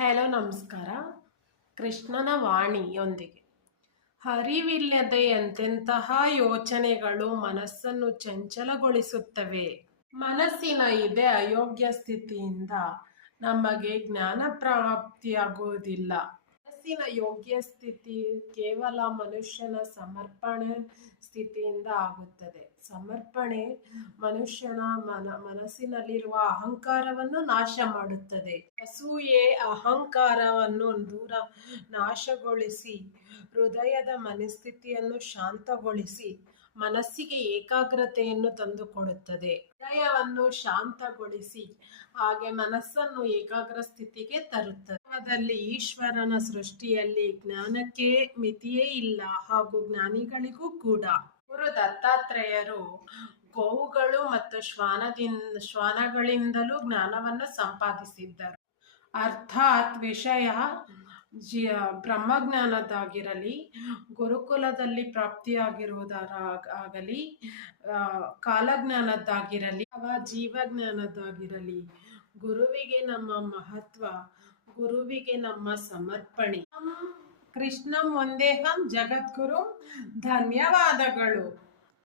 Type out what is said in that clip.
Hello ನಮಸ್ಕಾರ. ಕೃಷ್ಣನ ವಾಣಿಯೊಂದಿಗೆ ಅರಿವಿಲ್ಲದೆ ಎಂತೆಂತಹ ಯೋಚನೆಗಳು ಮನಸ್ಸನ್ನು ಚಂಚಲಗೊಳಿಸುತ್ತವೆ. ಮನಸ್ಸಿನ ಇದೇ ಅಯೋಗ್ಯ ಸ್ಥಿತಿಯಿಂದ ನಮಗೆ ಜ್ಞಾನ ಪ್ರಾಪ್ತಿಯಾಗುವುದಿಲ್ಲ. ಮನಸ್ಸಿನ ಯೋಗ್ಯ ಸ್ಥಿತಿ ಕೇವಲ ಮನುಷ್ಯನ ಸಮರ್ಪಣೆ ಸ್ಥಿತಿಯಿಂದ ಆಗುತ್ತದೆ. ಸಮರ್ಪಣೆ ಮನುಷ್ಯನ ಮನಸ್ಸಿನಲ್ಲಿರುವ ಅಹಂಕಾರವನ್ನು ನಾಶ ಮಾಡುತ್ತದೆ. ಅಸೂಯೆ ಅಹಂಕಾರವನ್ನು ನಾಶಗೊಳಿಸಿ ಹೃದಯದ ಮನಸ್ಥಿತಿಯನ್ನು ಶಾಂತಗೊಳಿಸಿ ಮನಸ್ಸಿಗೆ ಏಕಾಗ್ರತೆಯನ್ನು ತಂದುಕೊಡುತ್ತದೆ. ಹೃದಯವನ್ನು ಶಾಂತಗೊಳಿಸಿ ಹಾಗೆ ಮನಸ್ಸನ್ನು ಏಕಾಗ್ರ ಸ್ಥಿತಿಗೆ ತರುತ್ತದೆ. ಈಶ್ವರನ ಸೃಷ್ಟಿಯಲ್ಲಿ ಜ್ಞಾನಕ್ಕೆ ಮಿತಿಯೇ ಇಲ್ಲ ಹಾಗೂ ಜ್ಞಾನಿಗಳಿಗೂ ಕೂಡ. ಗುರು ದತ್ತಾತ್ರೇಯರು ಗೋವುಗಳು ಮತ್ತು ಶ್ವಾನಗಳಿಂದಲೂ ಜ್ಞಾನವನ್ನು ಸಂಪಾದಿಸಿದ್ದರು. ಅರ್ಥಾತ್ ವಿಷಯ ಬ್ರಹ್ಮಜ್ಞಾನದಾಗಿರಲಿ, ಗುರುಕುಲದಲ್ಲಿ ಪ್ರಾಪ್ತಿಯಾಗಿರುವುದಾಗಲಿ, ಕಾಲಜ್ಞಾನದ್ದಾಗಿರಲಿ ಅಥವಾ ಜೀವಜ್ಞಾನದ್ದಾಗಿರಲಿ, ಗುರುವಿಗೆ ನಮ್ಮ ಮಹತ್ವ, ಗುರುವಿಗೆ ನಮ್ಮ ಸಮರ್ಪಣೆ. ಕೃಷ್ಣಂ ವಂದೇಹಂ ಜಗದ್ಗುರು. ಧನ್ಯವಾದಗಳು.